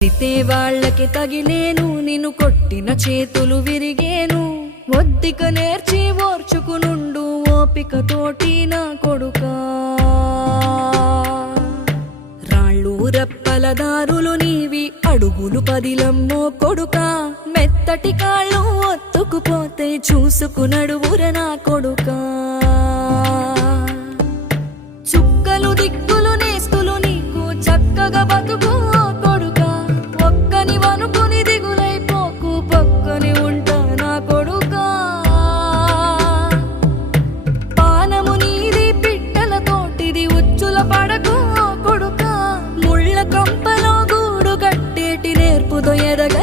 తితే వాళ్ళకి తగిలేను, నిన్ను కొట్టిన చేతులు విరిగేను. ఒద్దిక నేర్చి ఓర్చుకునుండు ఓపిక తోటి నా కొడుకా. రాళ్ళు రెప్పల దారులు నీవి, అడుగులు పదిలమ్మో కొడుకా. మెత్తటి కాళ్ళు ఒత్తుకుపోతే చూసుకునడువుర నా కొడుకా. చుక్కలు దిక్కులు నేస్తులు నీకు చక్కగా బతుకు కొడుకా. ఒక్కని వనుకుని దిగులైపోకు, పక్కని ఉంటా నా కొడుకా. పానము నీది పిట్టల తోటిది, ఉచ్చుల పడకు కొడుకా. ముళ్ళ కంపలో గూడు కట్టేటి నేర్పుతో ఎదగ